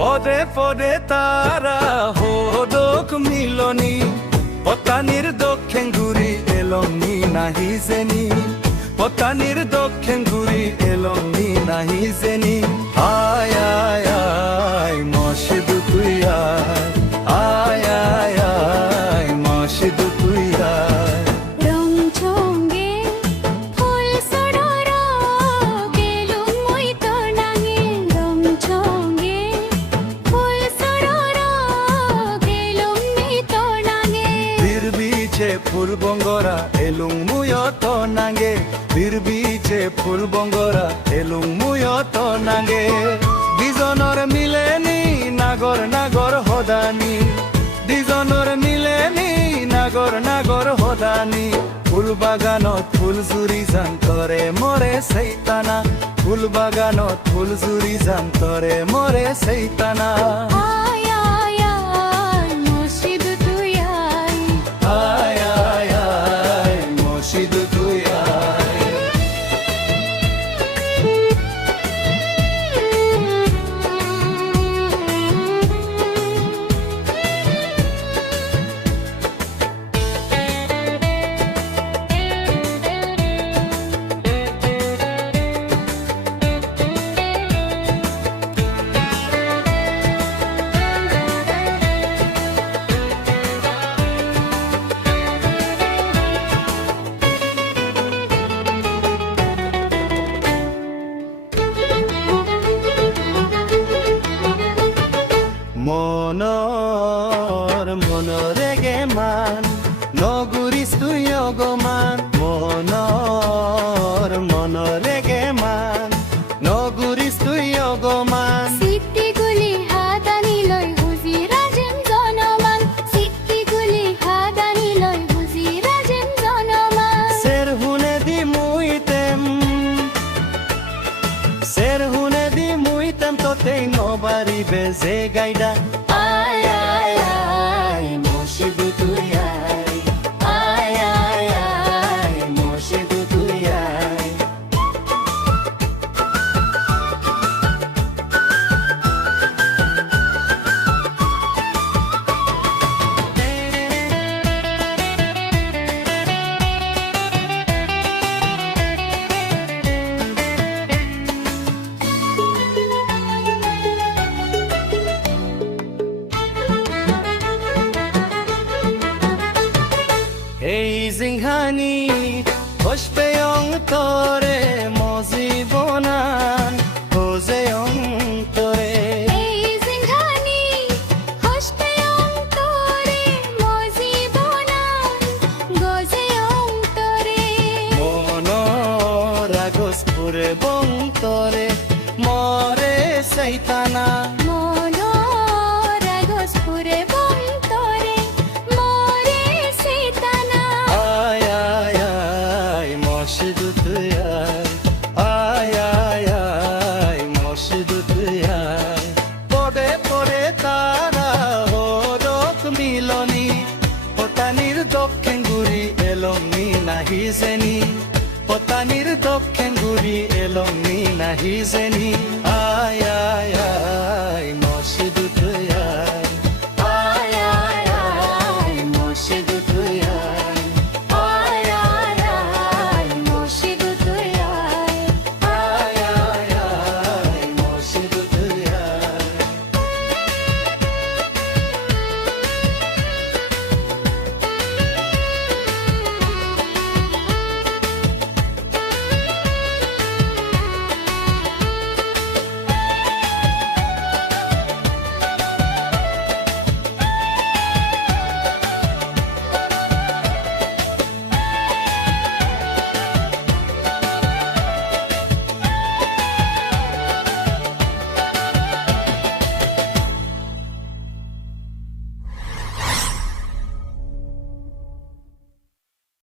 পদে পদে তারা হোদক মিলনি পতানির দক্ষিণ ঘুরি এলংনি নাহি জেনি পতানির দক্ষিণ ঘুরি এলংনি নাহি জেনি আয় আয় আয় মসজিদ তুই আয় আয় আয় মসজিদ তুই আয় ফুল বঙ্গরা এলুং মুয়ত নাঙ্গে বীরবিছে ফুল বঙ্গরা এলুং মুয়ত নাঙ্গে দুজনের মিলেনি নাগর নাগর হদানি দুজনের মিলেনি নাগর নাগর হদানি ফুল বাগানত ফুল জুরি যান তরে মরে সেইতানা ফুল বাগানত ফুল জুরি যান তরে মরে সেইতানা মনরে গে মান নগুরিস তুই অগমান মনরে গে মান নগুরিস তুই অগমান সিটিগুলি হাদানি লই হুজিরা যেন জনমান সিটিগুলি হাদানি লই হুজিরা যেন জনমান সের হুনে দি মুইতেম তোতেই নবারি বেজে গাইডা আয় আয় আয় মসজিদ তুই আয় আয় আয় মসজিদ তুই আয় এই জিংহানি হোসপেয়ং তরে মজিবনা